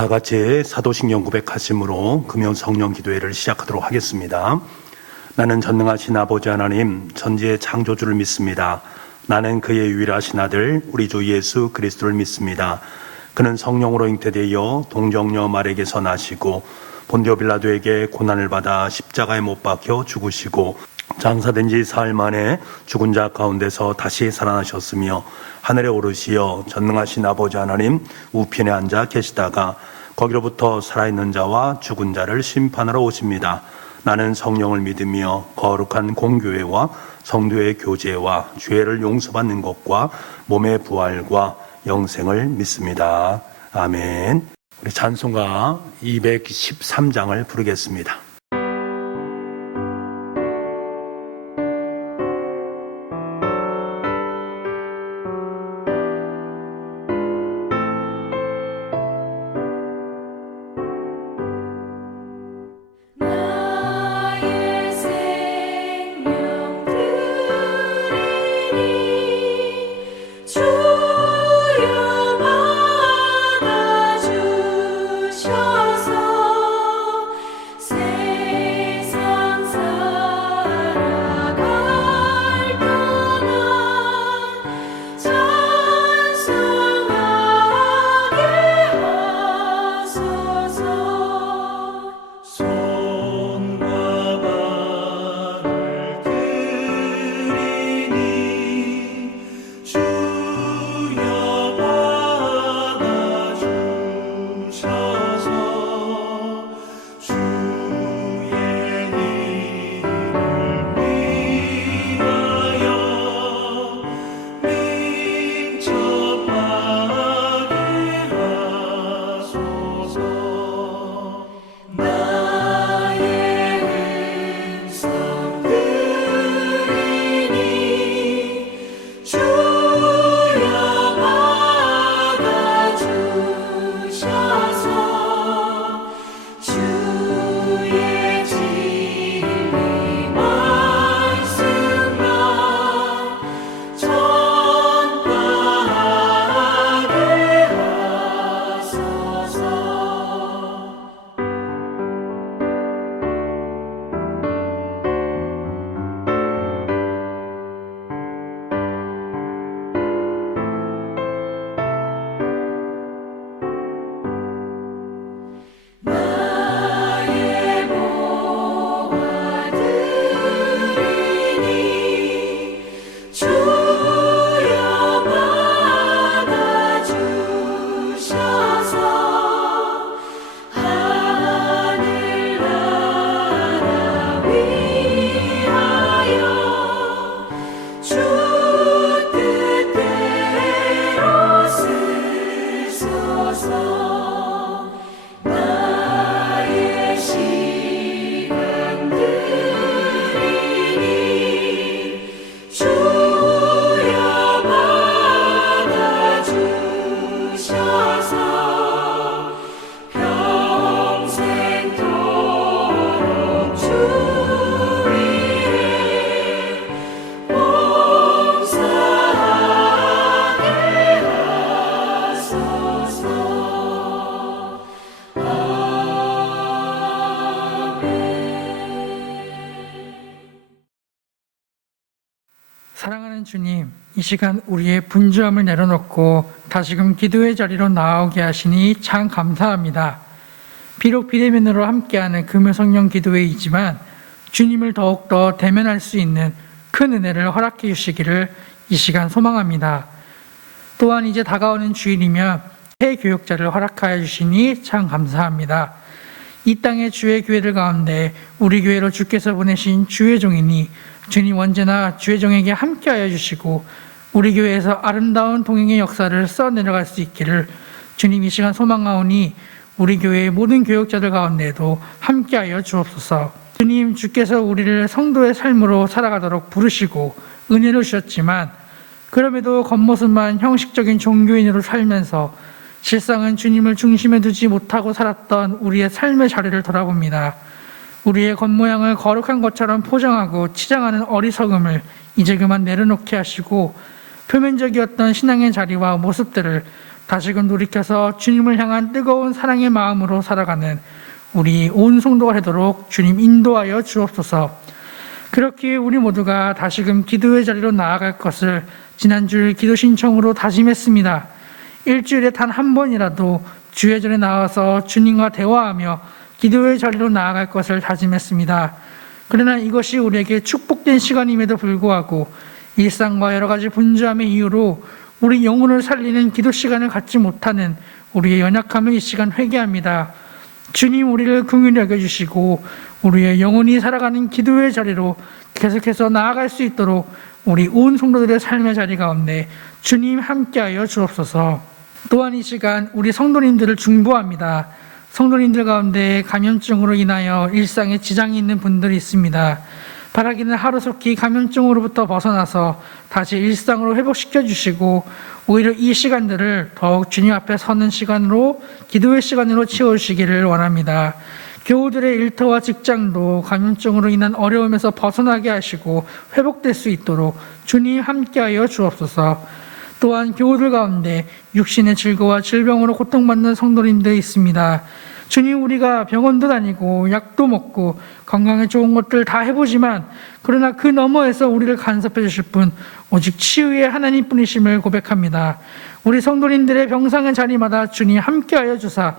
다 같이 사도신경 고백하심으로 금요 성령 기도회를 시작하도록 하겠습니다. 나는 전능하신 아버지 하나님, 전지의 창조주를 믿습니다. 나는 그의 유일하신 아들 우리 주 예수 그리스도를 믿습니다. 그는 성령으로 잉태되어 동정녀 마리아에게서 나시고 본디오 빌라도에게 고난을 받아 십자가에 못 박혀 죽으시고 장사된 지 사흘 만에 죽은 자 가운데서 다시 살아나셨으며 하늘에 오르시어 전능하신 아버지 하나님 우편에 앉아 계시다가 거기로부터 살아있는 자와 죽은 자를 심판하러 오십니다. 나는 성령을 믿으며 거룩한 공교회와 성도의 교제와 죄를 용서받는 것과 몸의 부활과 영생을 믿습니다. 아멘. 우리 찬송가 213장을 부르겠습니다. 사랑하는 주님, 이 시간 우리의 분주함을 내려놓고 다시금 기도의 자리로 나오게 하시니 참 감사합니다. 비록 비대면으로 함께하는 금요성령 기도회이지만 주님을 더욱더 대면할 수 있는 큰 은혜를 허락해 주시기를 이 시간 소망합니다. 또한 이제 다가오는 주일이면 새 교역자를 허락하여 주시니 참 감사합니다. 이 땅의 주의 교회들 가운데 우리 교회로 주께서 보내신 주의 종이니 주님 언제나 주의 종에게 함께하여 주시고 우리 교회에서 아름다운 동행의 역사를 써내려갈 수 있기를 주님 이 시간 소망하오니 우리 교회의 모든 교역자들 가운데도 함께하여 주옵소서. 주님, 주께서 우리를 성도의 삶으로 살아가도록 부르시고 은혜를 주셨지만 그럼에도 겉모습만 형식적인 종교인으로 살면서 실상은 주님을 중심에 두지 못하고 살았던 우리의 삶의 자리를 돌아봅니다. 우리의 겉모양을 거룩한 것처럼 포장하고 치장하는 어리석음을 이제 그만 내려놓게 하시고 표면적이었던 신앙의 자리와 모습들을 다시금 돌이켜서 주님을 향한 뜨거운 사랑의 마음으로 살아가는 우리 온 성도가 되도록 주님 인도하여 주옵소서. 그렇게 우리 모두가 다시금 기도의 자리로 나아갈 것을 지난주 기도 신청으로 다짐했습니다. 일주일에 단 한 번이라도 주의 전에 나와서 주님과 대화하며 기도의 자리로 나아갈 것을 다짐했습니다. 그러나 이것이 우리에게 축복된 시간임에도 불구하고 일상과 여러 가지 분주함의 이유로 우리 영혼을 살리는 기도 시간을 갖지 못하는 우리의 연약함을 이 시간 회개합니다. 주님, 우리를 긍휼히 여겨주시고 우리의 영혼이 살아가는 기도의 자리로 계속해서 나아갈 수 있도록 우리 온 성도들의 삶의 자리 가운데 주님 함께하여 주옵소서. 또한 이 시간 우리 성도님들을 중보합니다. 성도님들 가운데 감염증으로 인하여 일상에 지장이 있는 분들이 있습니다. 바라기는 하루속히 감염증으로부터 벗어나서 다시 일상으로 회복시켜 주시고 오히려 이 시간들을 더욱 주님 앞에 서는 시간으로, 기도의 시간으로 채워주시기를 원합니다. 교우들의 일터와 직장도 감염증으로 인한 어려움에서 벗어나게 하시고 회복될 수 있도록 주님 함께하여 주옵소서. 또한 교우들 가운데 육신의 질고와 질병으로 고통받는 성도님들이 있습니다. 주님, 우리가 병원도 다니고 약도 먹고 건강에 좋은 것들 다 해보지만 그러나 그 너머에서 우리를 간섭해 주실 분 오직 치유의 하나님 뿐이심을 고백합니다. 우리 성도님들의 병상의 자리마다 주님 함께하여 주사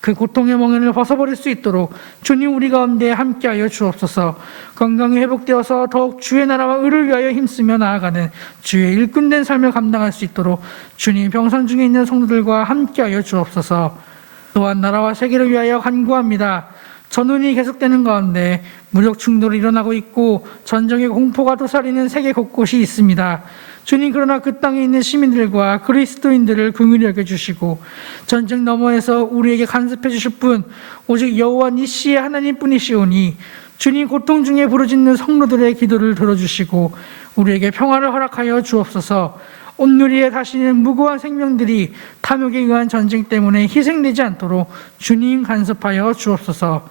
그 고통의 멍에를 벗어버릴 수 있도록 주님 우리 가운데 함께하여 주옵소서. 건강이 회복되어서 더욱 주의 나라와 의를 위하여 힘쓰며 나아가는 주의 일꾼된 삶을 감당할 수 있도록 주님 병상 중에 있는 성도들과 함께하여 주옵소서. 또한 나라와 세계를 위하여 간구합니다. 전운이 계속되는 가운데 무력 충돌이 일어나고 있고 전쟁의 공포가 도사리는 세계 곳곳이 있습니다. 주님, 그러나 그 땅에 있는 시민들과 그리스도인들을 긍휼히 여겨주시고 전쟁 너머에서 우리에게 간섭해 주실 분 오직 여호와 니시의 하나님뿐이시오니 주님, 고통 중에 부르짖는 성도들의 기도를 들어주시고 우리에게 평화를 허락하여 주옵소서. 온누리에 가시는 무고한 생명들이 탐욕에 의한 전쟁 때문에 희생되지 않도록 주님 간섭하여 주옵소서.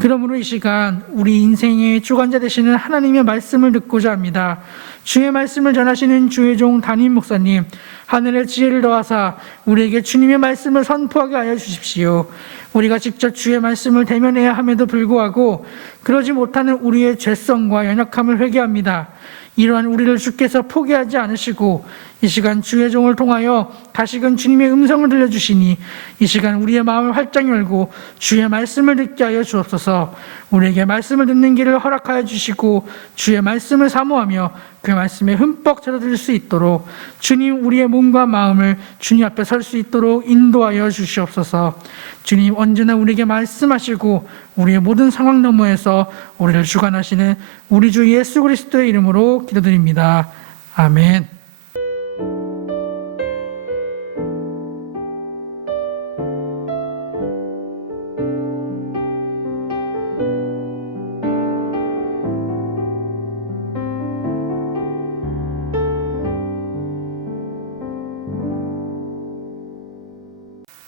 그러므로 이 시간 우리 인생의 주관자 되시는 하나님의 말씀을 듣고자 합니다. 주의 말씀을 전하시는 주의 종 담임 목사님, 하늘의 지혜를 더하사 우리에게 주님의 말씀을 선포하게 하여 주십시오. 우리가 직접 주의 말씀을 대면해야 함에도 불구하고 그러지 못하는 우리의 죄성과 연약함을 회개합니다. 이러한 우리를 주께서 포기하지 않으시고 이 시간 주의 종을 통하여 다시금 주님의 음성을 들려주시니 이 시간 우리의 마음을 활짝 열고 주의 말씀을 듣게 하여 주옵소서. 우리에게 말씀을 듣는 길을 허락하여 주시고 주의 말씀을 사모하며 그 말씀에 흠뻑 젖어들 수 있도록 주님, 우리의 몸과 마음을 주님 앞에 설 수 있도록 인도하여 주시옵소서. 주님, 언제나 우리에게 말씀하시고 우리의 모든 상황 너머에서 우리를 주관하시는 우리 주 예수 그리스도의 이름으로 기도드립니다. 아멘.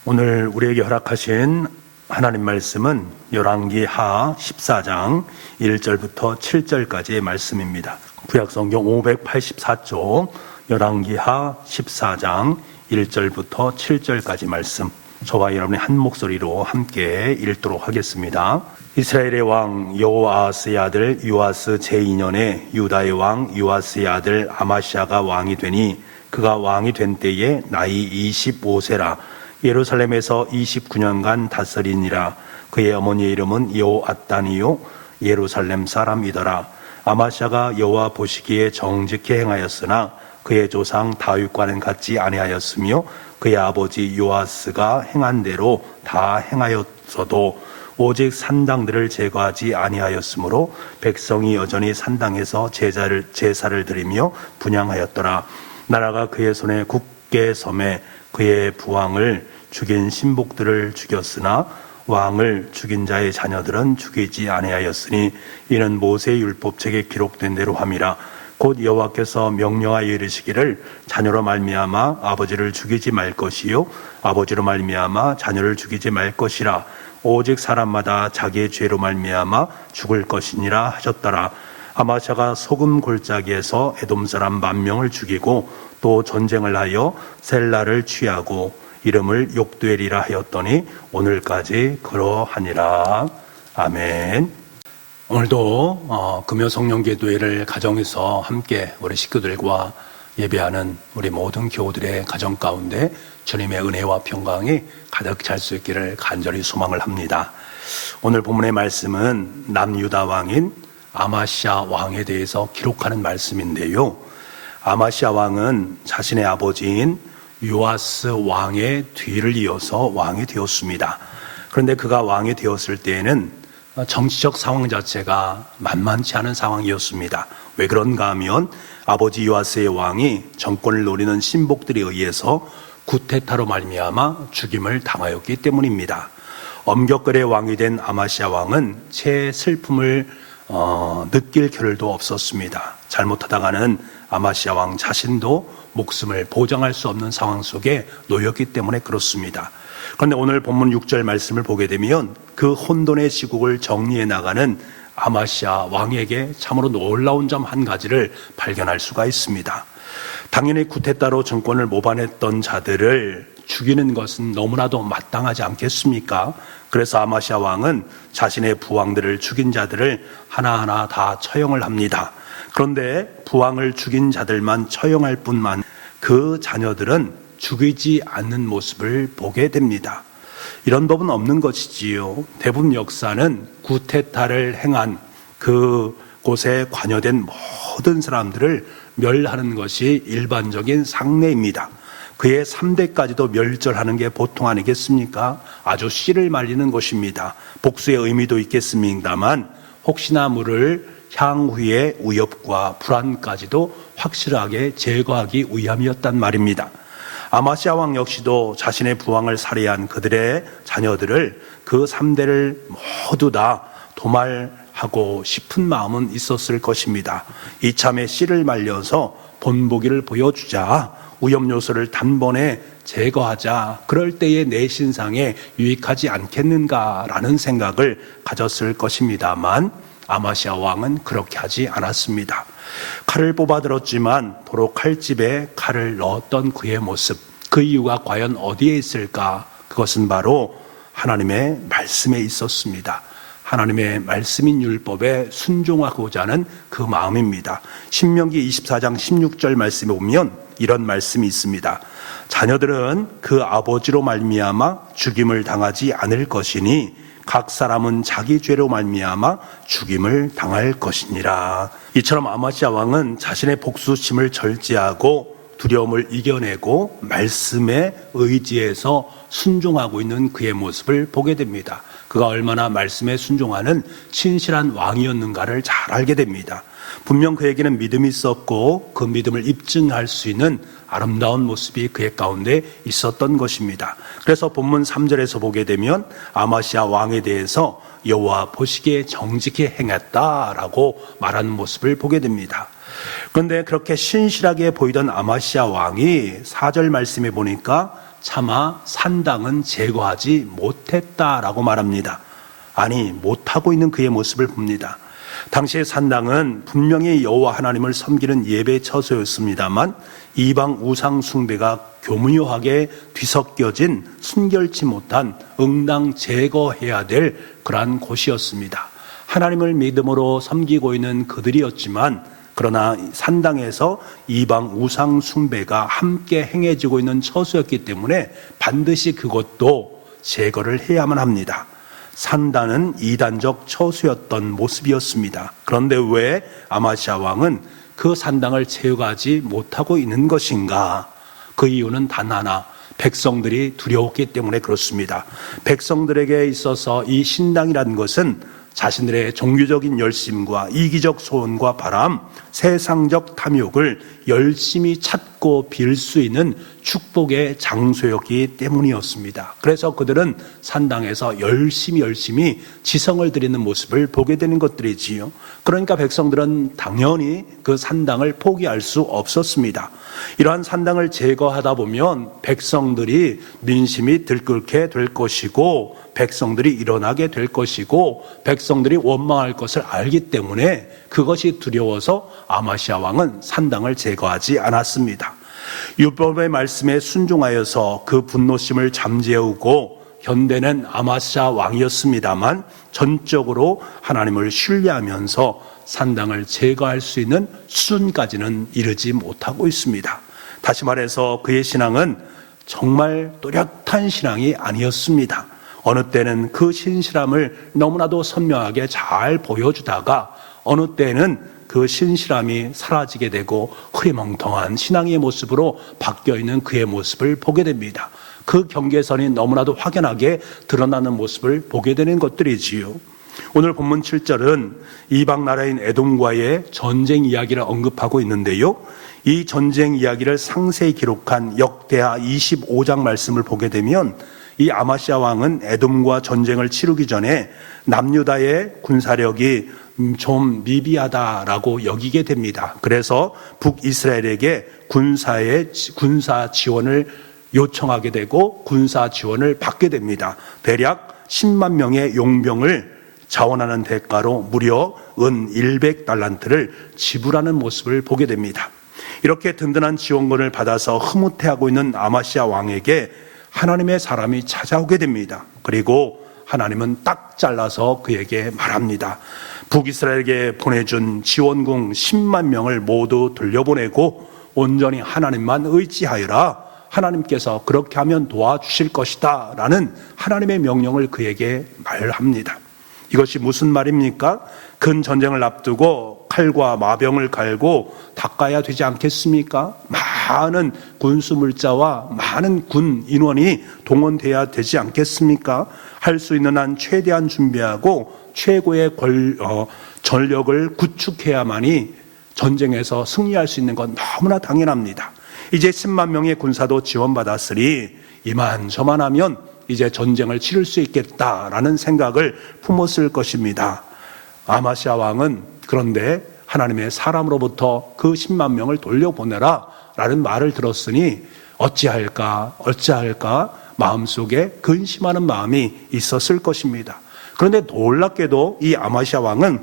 오늘 우리에게 허락하신 하나님 말씀은 열왕기하 14장 1절부터 7절까지의 말씀입니다. 구약성경 584쪽 열왕기하 14장 1절부터 7절까지 말씀, 저와 여러분의 한 목소리로 함께 읽도록 하겠습니다. 이스라엘의 왕 여호아스의 아들 요아스 제2년에 유다의 왕 요아스의 아들 아마시아가 왕이 되니 그가 왕이 된 때에 나이 25세라. 예루살렘에서 29년간 다스리니라. 그의 어머니의 이름은 여호앗단이요 예루살렘 사람이더라. 아마시아가 여호와 보시기에 정직히 행하였으나 그의 조상 다윗과는 같지 아니하였으며 그의 아버지 요아스가 행한 대로 다 행하였어도 오직 산당들을 제거하지 아니하였으므로 백성이 여전히 산당에서 제사를 드리며 분향하였더라. 나라가 그의 손에 굳게 섬에 그의 부왕을 죽인 신복들을 죽였으나 왕을 죽인 자의 자녀들은 죽이지 아니하였으니 이는 모세의 율법책에 기록된 대로 함이라. 곧 여호와께서 명령하여 이르시기를 자녀로 말미암아 아버지를 죽이지 말 것이요 아버지로 말미암아 자녀를 죽이지 말 것이라. 오직 사람마다 자기의 죄로 말미암아 죽을 것이니라 하셨더라. 아마시아가 소금 골짜기에서 에돔 사람 10,000명을 죽이고 또 전쟁을 하여 셀라를 취하고 이름을 욕되리라 하였더니 오늘까지 그러하니라. 아멘. 오늘도 금요성령기도회를 가정에서 함께 우리 식구들과 예배하는 우리 모든 교우들의 가정 가운데 주님의 은혜와 평강이 가득 찰 수 있기를 간절히 소망을 합니다. 오늘 본문의 말씀은 남유다 왕인 아마시아 왕에 대해서 기록하는 말씀인데요. 아마시아 왕은 자신의 아버지인 요아스 왕의 뒤를 이어서 왕이 되었습니다. 그런데 그가 왕이 되었을 때에는 정치적 상황 자체가 만만치 않은 상황이었습니다. 왜 그런가 하면 아버지 요아스의 왕이 정권을 노리는 신복들에 의해서 구테타로 말미암아 죽임을 당하였기 때문입니다. 엄격결의 왕이 된 아마시아 왕은 채 슬픔을 느낄 겨를도 없었습니다. 잘못하다가는 아마시아 왕 자신도 목숨을 보장할 수 없는 상황 속에 놓였기 때문에 그렇습니다. 그런데 오늘 본문 6절 말씀을 보게 되면 그 혼돈의 시국을 정리해 나가는 아마시아 왕에게 참으로 놀라운 점 한 가지를 발견할 수가 있습니다. 당연히 구테타로 정권을 모반했던 자들을 죽이는 것은 너무나도 마땅하지 않겠습니까? 그래서 아마시아 왕은 자신의 부왕들을 죽인 자들을 하나하나 다 처형을 합니다. 그런데 부왕을 죽인 자들만 처형할 뿐만 그 자녀들은 죽이지 않는 모습을 보게 됩니다. 이런 법은 없는 것이지요. 대부분 역사는 구테타를 행한 그곳에 관여된 모든 사람들을 멸하는 것이 일반적인 상례입니다. 그의 3대까지도 멸절하는 게 보통 아니겠습니까? 아주 씨를 말리는 것입니다. 복수의 의미도 있겠습니다만 혹시나 모를 향후의 위협과 불안까지도 확실하게 제거하기 위함이었단 말입니다. 아마시아 왕 역시도 자신의 부왕을 살해한 그들의 자녀들을 그 3대를 모두 다 도말하고 싶은 마음은 있었을 것입니다. 이참에 씨를 말려서 본보기를 보여주자, 위험 요소를 단번에 제거하자, 그럴 때의 내 신상에 유익하지 않겠는가라는 생각을 가졌을 것입니다만 아마시아 왕은 그렇게 하지 않았습니다. 칼을 뽑아들었지만 도로 칼집에 칼을 넣었던 그의 모습, 그 이유가 과연 어디에 있을까? 그것은 바로 하나님의 말씀에 있었습니다. 하나님의 말씀인 율법에 순종하고자 하는 그 마음입니다. 신명기 24장 16절 말씀에 보면 이런 말씀이 있습니다. 자녀들은 그 아버지로 말미암아 죽임을 당하지 않을 것이니 각 사람은 자기 죄로 말미암아 죽임을 당할 것이니라. 이처럼 아마시아 왕은 자신의 복수심을 절제하고 두려움을 이겨내고 말씀에 의지해서 순종하고 있는 그의 모습을 보게 됩니다. 그가 얼마나 말씀에 순종하는 신실한 왕이었는가를 잘 알게 됩니다. 분명 그에게는 믿음이 있었고 그 믿음을 입증할 수 있는 아름다운 모습이 그의 가운데 있었던 것입니다. 그래서 본문 3절에서 보게 되면 아마시아 왕에 대해서 여호와 보시기에 정직히 행했다라고 말하는 모습을 보게 됩니다. 그런데 그렇게 신실하게 보이던 아마시아 왕이 4절 말씀에 보니까 차마 산당은 제거하지 못했다라고 말합니다. 아니, 못하고 있는 그의 모습을 봅니다. 당시의 산당은 분명히 여호와 하나님을 섬기는 예배 처소였습니다만 이방 우상 숭배가 교묘하게 뒤섞여진 순결치 못한 응당 제거해야 될 그러한 곳이었습니다. 하나님을 믿음으로 섬기고 있는 그들이었지만 그러나 산당에서 이방 우상 숭배가 함께 행해지고 있는 처소였기 때문에 반드시 그것도 제거를 해야만 합니다. 산당은 이단적 처소였던 모습이었습니다. 그런데 왜 아마시아 왕은 그 산당을 제거하지 못하고 있는 것인가? 그 이유는 단 하나, 백성들이 두려웠기 때문에 그렇습니다. 백성들에게 있어서 이 신당이라는 것은 자신들의 종교적인 열심과 이기적 소원과 바람, 세상적 탐욕을 열심히 찾고 빌 수 있는 축복의 장소였기 때문이었습니다. 그래서 그들은 산당에서 열심히 지성을 드리는 모습을 보게 되는 것들이지요. 그러니까 백성들은 당연히 그 산당을 포기할 수 없었습니다. 이러한 산당을 제거하다 보면 백성들이 민심이 들끓게 될 것이고 백성들이 일어나게 될 것이고 백성들이 원망할 것을 알기 때문에 그것이 두려워서 아마시아 왕은 산당을 제거하지 않았습니다. 율법의 말씀에 순종하여서 그 분노심을 잠재우고 견뎌낸 아마스야 왕이었습니다만 전적으로 하나님을 신뢰하면서 산당을 제거할 수 있는 수준까지는 이르지 못하고 있습니다. 다시 말해서 그의 신앙은 정말 또렷한 신앙이 아니었습니다. 어느 때는 그 신실함을 너무나도 선명하게 잘 보여주다가 어느 때는 그 신실함이 사라지게 되고 흐리멍텅한 신앙의 모습으로 바뀌어 있는 그의 모습을 보게 됩니다. 그 경계선이 너무나도 확연하게 드러나는 모습을 보게 되는 것들이지요. 오늘 본문 7절은 이방 나라인 에돔과의 전쟁 이야기를 언급하고 있는데요. 이 전쟁 이야기를 상세히 기록한 역대하 25장 말씀을 보게 되면 이 아마시아 왕은 에돔과 전쟁을 치르기 전에 남유다의 군사력이 좀 미비하다라고 여기게 됩니다. 그래서 북이스라엘에게 군사 지원을 요청하게 되고 군사 지원을 받게 됩니다. 대략 10만 명의 용병을 자원하는 대가로 무려 은 100달란트를 지불하는 모습을 보게 됩니다. 이렇게 든든한 지원군을 받아서 흐뭇해하고 있는 아마시아 왕에게 하나님의 사람이 찾아오게 됩니다. 그리고 하나님은 딱 잘라서 그에게 말합니다. 북이스라엘에게 보내준 지원군 10만 명을 모두 돌려보내고 온전히 하나님만 의지하여라. 하나님께서 그렇게 하면 도와주실 것이다 라는 하나님의 명령을 그에게 말합니다. 이것이 무슨 말입니까? 큰 전쟁을 앞두고 칼과 마병을 갈고 닦아야 되지 않겠습니까? 많은 군수 물자와 많은 군 인원이 동원돼야 되지 않겠습니까? 할 수 있는 한 최대한 준비하고 최고의 전력을 구축해야만이 전쟁에서 승리할 수 있는 건 너무나 당연합니다. 이제 10만 명의 군사도 지원받았으니 이만저만 하면 이제 전쟁을 치를 수 있겠다라는 생각을 품었을 것입니다. 아마시아 왕은 그런데 하나님의 사람으로부터 그 10만 명을 돌려보내라 라는 말을 들었으니 어찌할까 마음속에 근심하는 마음이 있었을 것입니다. 그런데 놀랍게도 이 아마시아 왕은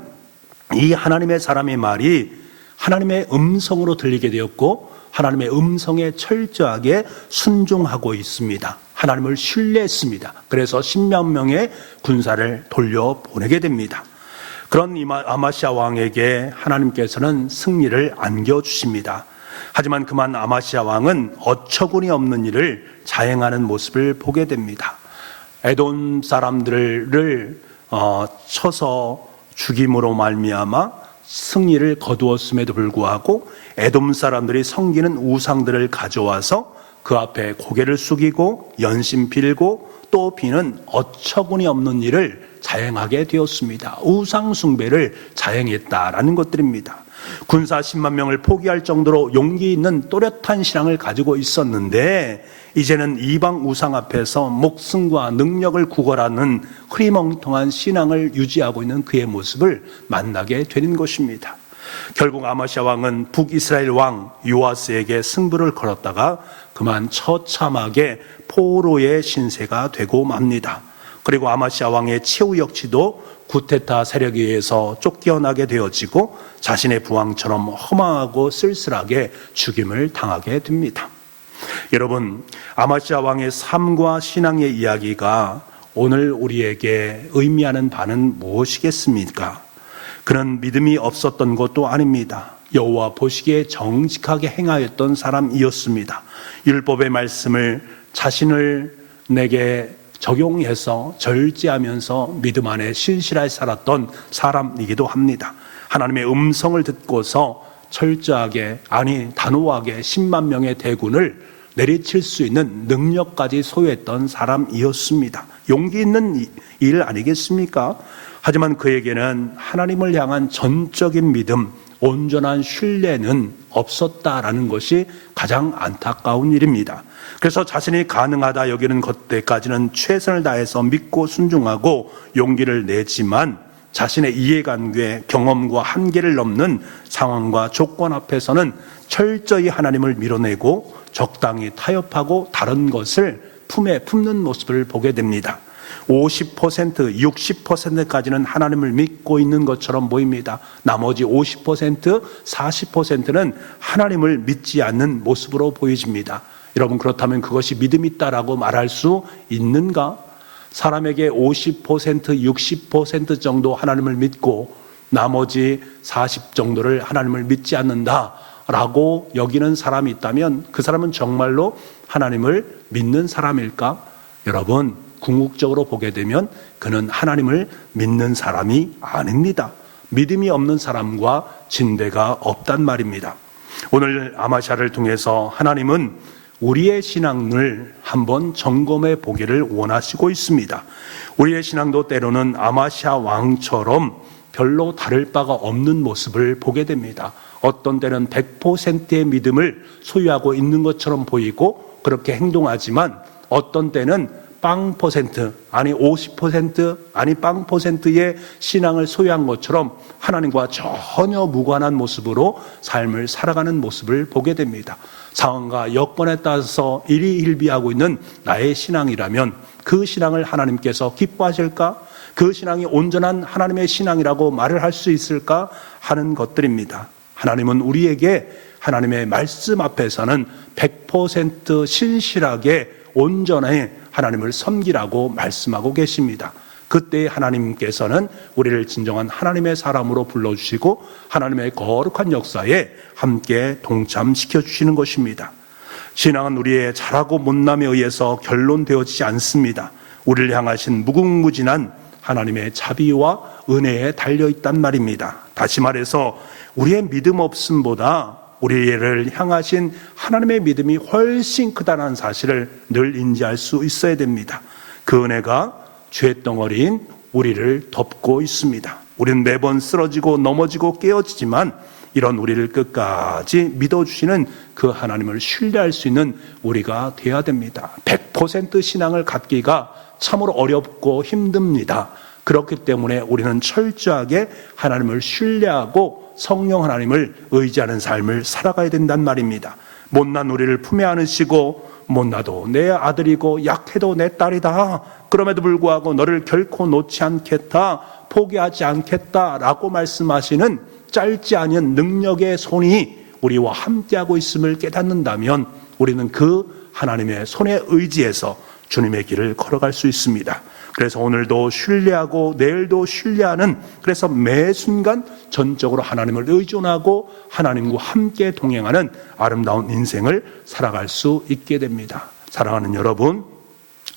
이 하나님의 사람의 말이 하나님의 음성으로 들리게 되었고 하나님의 음성에 철저하게 순종하고 있습니다. 하나님을 신뢰했습니다. 그래서 10만 명의 군사를 돌려보내게 됩니다. 그런 아마시아 왕에게 하나님께서는 승리를 안겨주십니다. 하지만 그만 아마시아 왕은 어처구니 없는 일을 자행하는 모습을 보게 됩니다. 에돔 사람들을 쳐서 죽임으로 말미암아 승리를 거두었음에도 불구하고 에돔 사람들이 섬기는 우상들을 가져와서 그 앞에 고개를 숙이고 연신 빌고 또 비는 어처구니 없는 일을 자행하게 되었습니다. 우상 숭배를 자행했다라는 것들입니다. 군사 10만 명을 포기할 정도로 용기 있는 또렷한 신앙을 가지고 있었는데 이제는 이방 우상 앞에서 목숨과 능력을 구걸하는 흐리멍텅한 신앙을 유지하고 있는 그의 모습을 만나게 되는 것입니다. 결국 아마시아 왕은 북이스라엘 왕 요아스에게 승부를 걸었다가 그만 처참하게 포로의 신세가 되고 맙니다. 그리고 아마시아 왕의 최후 역치도 구테타 세력에 의해서 쫓겨나게 되어지고 자신의 부왕처럼 허망하고 쓸쓸하게 죽임을 당하게 됩니다. 여러분, 아마시아 왕의 삶과 신앙의 이야기가 오늘 우리에게 의미하는 바는 무엇이겠습니까? 그는 믿음이 없었던 것도 아닙니다. 여호와 보시기에 정직하게 행하였던 사람이었습니다. 율법의 말씀을 자신을 내게 적용해서 절제하면서 믿음 안에 신실하게 살았던 사람이기도 합니다. 하나님의 음성을 듣고서 철저하게 단호하게 10만 명의 대군을 내리칠 수 있는 능력까지 소유했던 사람이었습니다. 용기 있는 일 아니겠습니까? 하지만 그에게는 하나님을 향한 전적인 믿음, 온전한 신뢰는 없었다라는 것이 가장 안타까운 일입니다. 그래서 자신이 가능하다 여기는 것때까지는 최선을 다해서 믿고 순종하고 용기를 내지만 자신의 이해관계, 경험과 한계를 넘는 상황과 조건 앞에서는 철저히 하나님을 밀어내고 적당히 타협하고 다른 것을 품에 품는 모습을 보게 됩니다. 50%, 60%까지는 하나님을 믿고 있는 것처럼 보입니다. 나머지 50%, 40%는 하나님을 믿지 않는 모습으로 보여집니다. 여러분, 그렇다면 그것이 믿음이 있다라고 말할 수 있는가? 사람에게 50%, 60% 정도 하나님을 믿고 나머지 40 정도를 하나님을 믿지 않는다라고 여기는 사람이 있다면 그 사람은 정말로 하나님을 믿는 사람일까? 여러분, 궁극적으로 보게 되면 그는 하나님을 믿는 사람이 아닙니다. 믿음이 없는 사람과 진배가 없단 말입니다. 오늘 아마샤를 통해서 하나님은 우리의 신앙을 한번 점검해 보기를 원하시고 있습니다. 우리의 신앙도 때로는 아마샤 왕처럼 별로 다를 바가 없는 모습을 보게 됩니다. 어떤 때는 100%의 믿음을 소유하고 있는 것처럼 보이고 그렇게 행동하지만 어떤 때는 빵 퍼센트, 아니 50%, 아니 빵 퍼센트의 신앙을 소유한 것처럼 하나님과 전혀 무관한 모습으로 삶을 살아가는 모습을 보게 됩니다. 상황과 여건에 따라서 일희일비하고 있는 나의 신앙이라면 그 신앙을 하나님께서 기뻐하실까? 그 신앙이 온전한 하나님의 신앙이라고 말을 할 수 있을까 하는 것들입니다. 하나님은 우리에게 하나님의 말씀 앞에서는 100% 신실하게 온전히 하나님을 섬기라고 말씀하고 계십니다. 그때 하나님께서는 우리를 진정한 하나님의 사람으로 불러주시고 하나님의 거룩한 역사에 함께 동참시켜 주시는 것입니다. 신앙은 우리의 잘하고 못남에 의해서 결론되어지지 않습니다. 우리를 향하신 무궁무진한 하나님의 자비와 은혜에 달려있단 말입니다. 다시 말해서 우리의 믿음 없음보다 우리를 향하신 하나님의 믿음이 훨씬 크다는 사실을 늘 인지할 수 있어야 됩니다. 그 은혜가 죄덩어리인 우리를 덮고 있습니다. 우리는 매번 쓰러지고 넘어지고 깨어지지만 이런 우리를 끝까지 믿어주시는 그 하나님을 신뢰할 수 있는 우리가 되어야 됩니다. 100% 신앙을 갖기가 참으로 어렵고 힘듭니다. 그렇기 때문에 우리는 철저하게 하나님을 신뢰하고 성령 하나님을 의지하는 삶을 살아가야 된단 말입니다. 못난 우리를 품에 안으시고 못나도 내 아들이고 약해도 내 딸이다. 그럼에도 불구하고 너를 결코 놓지 않겠다. 포기하지 않겠다라고 말씀하시는 짧지 않은 능력의 손이 우리와 함께하고 있음을 깨닫는다면 우리는 그 하나님의 손에 의지해서 주님의 길을 걸어갈 수 있습니다. 그래서 오늘도 신뢰하고 내일도 신뢰하는, 그래서 매 순간 전적으로 하나님을 의존하고 하나님과 함께 동행하는 아름다운 인생을 살아갈 수 있게 됩니다. 사랑하는 여러분,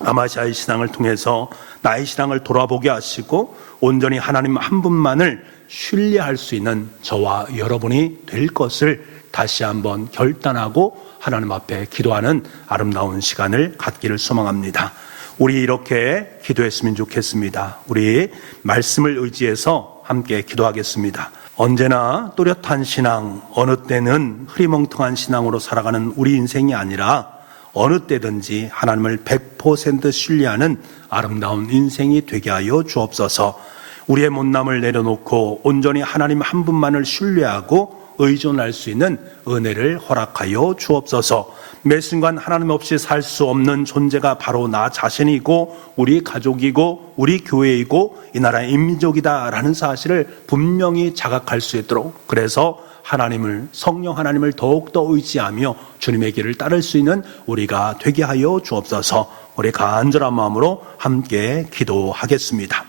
아마샤의 신앙을 통해서 나의 신앙을 돌아보게 하시고 온전히 하나님 한 분만을 신뢰할 수 있는 저와 여러분이 될 것을 다시 한번 결단하고 하나님 앞에 기도하는 아름다운 시간을 갖기를 소망합니다. 우리 이렇게 기도했으면 좋겠습니다. 우리 말씀을 의지해서 함께 기도하겠습니다. 언제나 또렷한 신앙, 어느 때는 흐리멍텅한 신앙으로 살아가는 우리 인생이 아니라 어느 때든지 하나님을 100% 신뢰하는 아름다운 인생이 되게 하여 주옵소서. 우리의 못남을 내려놓고 온전히 하나님 한 분만을 신뢰하고 의존할 수 있는 은혜를 허락하여 주옵소서. 매 순간 하나님 없이 살 수 없는 존재가 바로 나 자신이고 우리 가족이고 우리 교회이고 이 나라의 인민족이다라는 사실을 분명히 자각할 수 있도록, 그래서 하나님을, 성령 하나님을 더욱더 의지하며 주님의 길을 따를 수 있는 우리가 되게 하여 주옵소서. 우리 간절한 마음으로 함께 기도하겠습니다.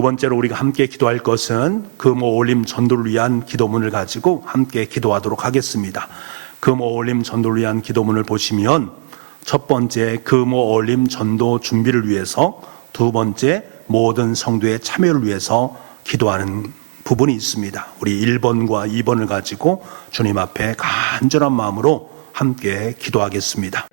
두 번째로 우리가 함께 기도할 것은 금오 올림 전도를 위한 기도문을 가지고 함께 기도하도록 하겠습니다. 금오 올림 전도를 위한 기도문을 보시면 첫 번째 금오 올림 전도 준비를 위해서, 두 번째 모든 성도의 참여를 위해서 기도하는 부분이 있습니다. 우리 1번과 2번을 가지고 주님 앞에 간절한 마음으로 함께 기도하겠습니다.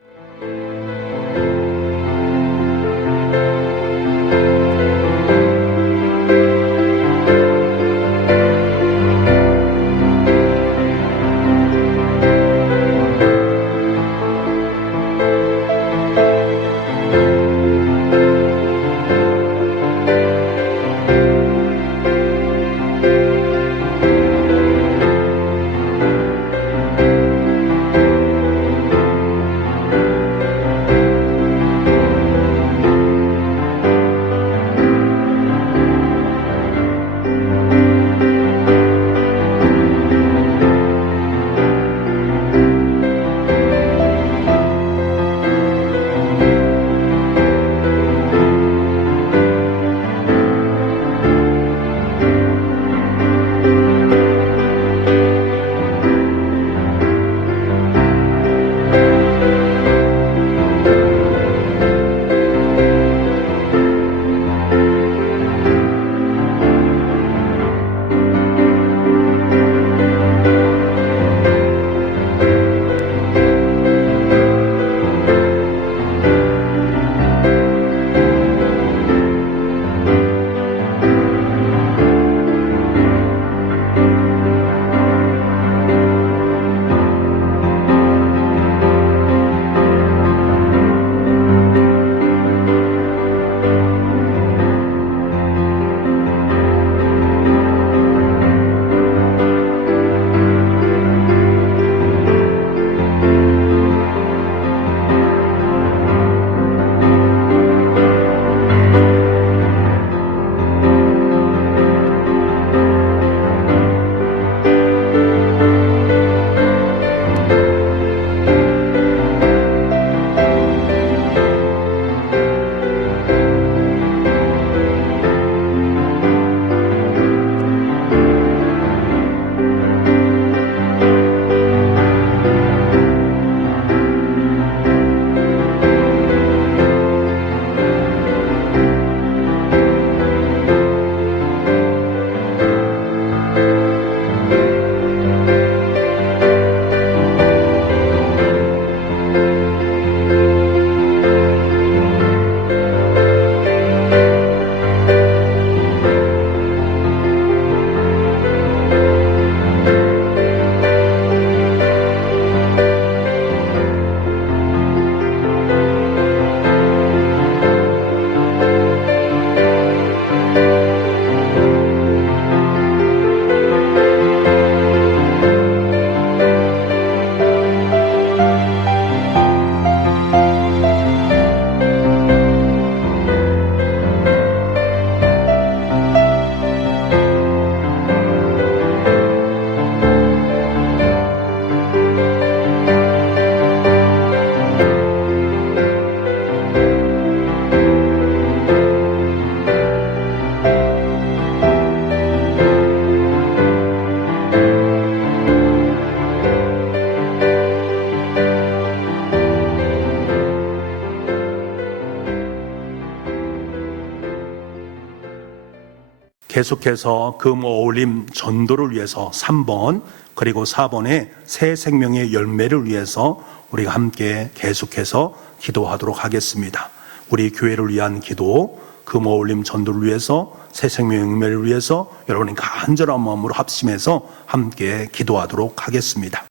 계속해서 금오 올림 전도를 위해서 3번, 그리고 4번의 새 생명의 열매를 위해서 우리가 함께 계속해서 기도하도록 하겠습니다. 우리 교회를 위한 기도, 금오 올림 전도를 위해서, 새 생명의 열매를 위해서 여러분이 간절한 마음으로 합심해서 함께 기도하도록 하겠습니다.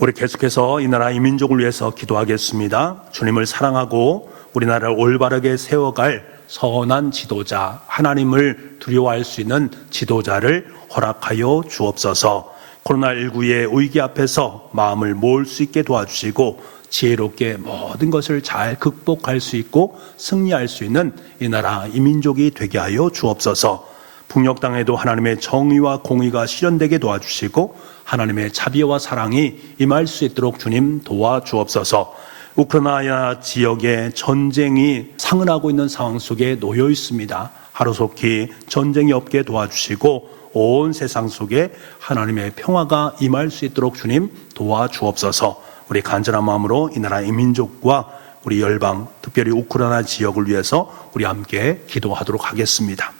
우리 계속해서 이 나라 이 민족을 위해서 기도하겠습니다. 주님을 사랑하고 우리나라를 올바르게 세워갈 선한 지도자, 하나님을 두려워할 수 있는 지도자를 허락하여 주옵소서. 코로나19의 위기 앞에서 마음을 모을 수 있게 도와주시고 지혜롭게 모든 것을 잘 극복할 수 있고 승리할 수 있는 이 나라 이 민족이 되게 하여 주옵소서. 북녘 땅에도 하나님의 정의와 공의가 실현되게 도와주시고 하나님의 자비와 사랑이 임할 수 있도록 주님 도와주옵소서. 우크라이나 지역에 전쟁이 상흔하고 있는 상황 속에 놓여 있습니다. 하루속히 전쟁이 없게 도와주시고 온 세상 속에 하나님의 평화가 임할 수 있도록 주님 도와주옵소서. 우리 간절한 마음으로 이 나라 이 민족과 우리 열방, 특별히 우크라이나 지역을 위해서 우리 함께 기도하도록 하겠습니다.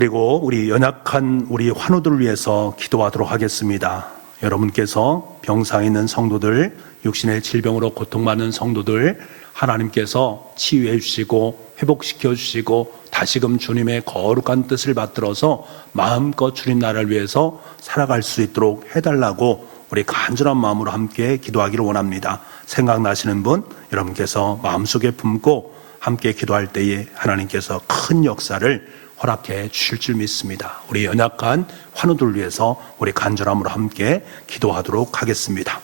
그리고 우리 연약한 우리 환우들을 위해서 기도하도록 하겠습니다. 여러분께서 병상에 있는 성도들, 육신의 질병으로 고통받는 성도들 하나님께서 치유해 주시고 회복시켜 주시고 다시금 주님의 거룩한 뜻을 받들어서 마음껏 주님 나라를 위해서 살아갈 수 있도록 해달라고 우리 간절한 마음으로 함께 기도하기를 원합니다. 생각나시는 분 여러분께서 마음속에 품고 함께 기도할 때에 하나님께서 큰 역사를 허락해 주실 줄 믿습니다. 우리 연약한 환우들을 위해서 우리 간절함으로 함께 기도하도록 하겠습니다.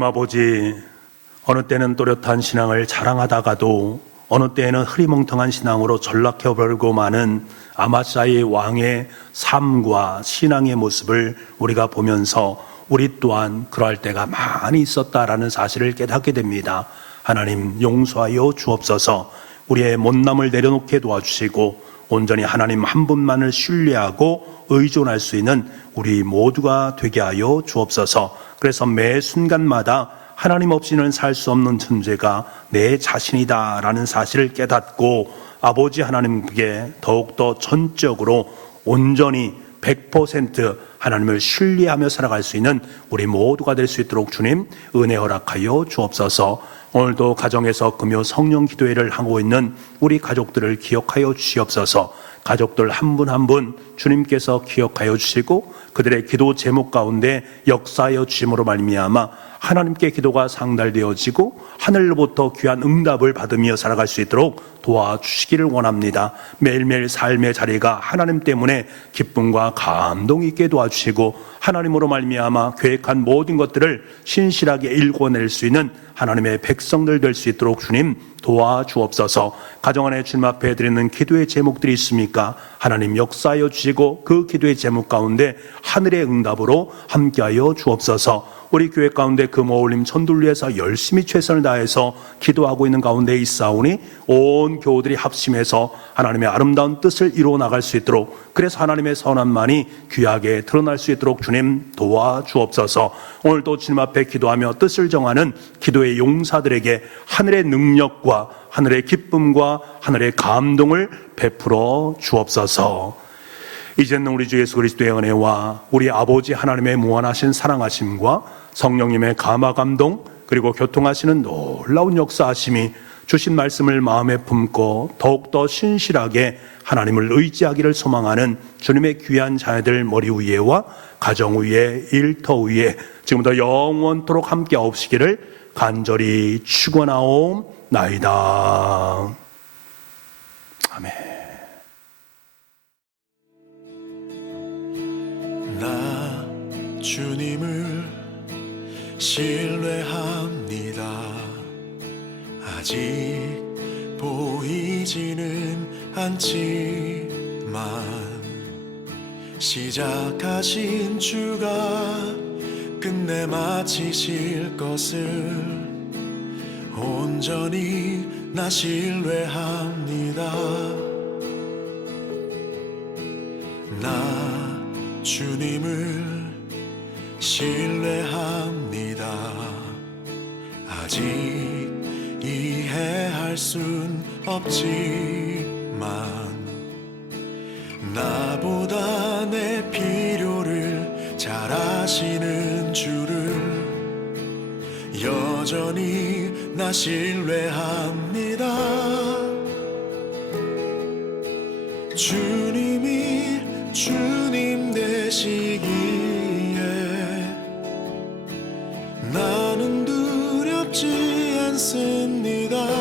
하나님 아버지, 어느 때는 또렷한 신앙을 자랑하다가도 어느 때에는 흐리멍텅한 신앙으로 전락해버리고 마는 아마사의 왕의 삶과 신앙의 모습을 우리가 보면서 우리 또한 그러할 때가 많이 있었다라는 사실을 깨닫게 됩니다. 하나님 용서하여 주옵소서. 우리의 못남을 내려놓게 도와주시고 온전히 하나님 한 분만을 신뢰하고 의존할 수 있는 우리 모두가 되게 하여 주옵소서. 그래서 매 순간마다 하나님 없이는 살 수 없는 존재가 내 자신이다라는 사실을 깨닫고 아버지 하나님께 더욱더 전적으로 온전히 100% 하나님을 신뢰하며 살아갈 수 있는 우리 모두가 될 수 있도록 주님 은혜 허락하여 주옵소서. 오늘도 가정에서 금요 성령 기도회를 하고 있는 우리 가족들을 기억하여 주시옵소서. 가족들 한 분 한 분 주님께서 기억하여 주시고 그들의 기도 제목 가운데 역사하여 주심으로 말미암아 하나님께 기도가 상달되어지고 하늘로부터 귀한 응답을 받으며 살아갈 수 있도록 도와주시기를 원합니다. 매일매일 삶의 자리가 하나님 때문에 기쁨과 감동 있게 도와주시고 하나님으로 말미암아 계획한 모든 것들을 신실하게 일궈낼 수 있는 하나님의 백성들 될 수 있도록 주님 도와주옵소서. 가정 안에 주님 앞에 드리는 기도의 제목들이 있습니까? 하나님 역사하여 주시고 그 기도의 제목 가운데 하늘의 응답으로 함께하여 주옵소서. 우리 교회 가운데 금어울림 천둘리에서 열심히 최선을 다해서 기도하고 있는 가운데 있사오니 온 교우들이 합심해서 하나님의 아름다운 뜻을 이루어 나갈 수 있도록, 그래서 하나님의 선함만이 귀하게 드러날 수 있도록 주님 도와주옵소서. 오늘도 주님 앞에 기도하며 뜻을 정하는 기도의 용사들에게 하늘의 능력과 하늘의 기쁨과 하늘의 감동을 베풀어 주옵소서. 이제는 우리 주 예수 그리스도의 은혜와 우리 아버지 하나님의 무한하신 사랑하심과 성령님의 감화 감동 그리고 교통하시는 놀라운 역사하심이 주신 말씀을 마음에 품고 더욱더 신실하게 하나님을 의지하기를 소망하는 주님의 귀한 자녀들 머리 위에와 가정 위에 일터 위에 지금부터 영원토록 함께 하옵시기를 간절히 축원하옵나이다. 아멘. 나 주님을 신뢰합니다. 아직 보이지는 않지만 시작하신 주가 끝내 마치실 것을 온전히 나 신뢰합니다. 나 주님을 신뢰합니다. 아직 이해할 순 없지만 나보다 내 필요를 잘 아시는 주를 여전히 나 신뢰합니다. 주님이 주님 되시기에 나는 두렵지 않습니다.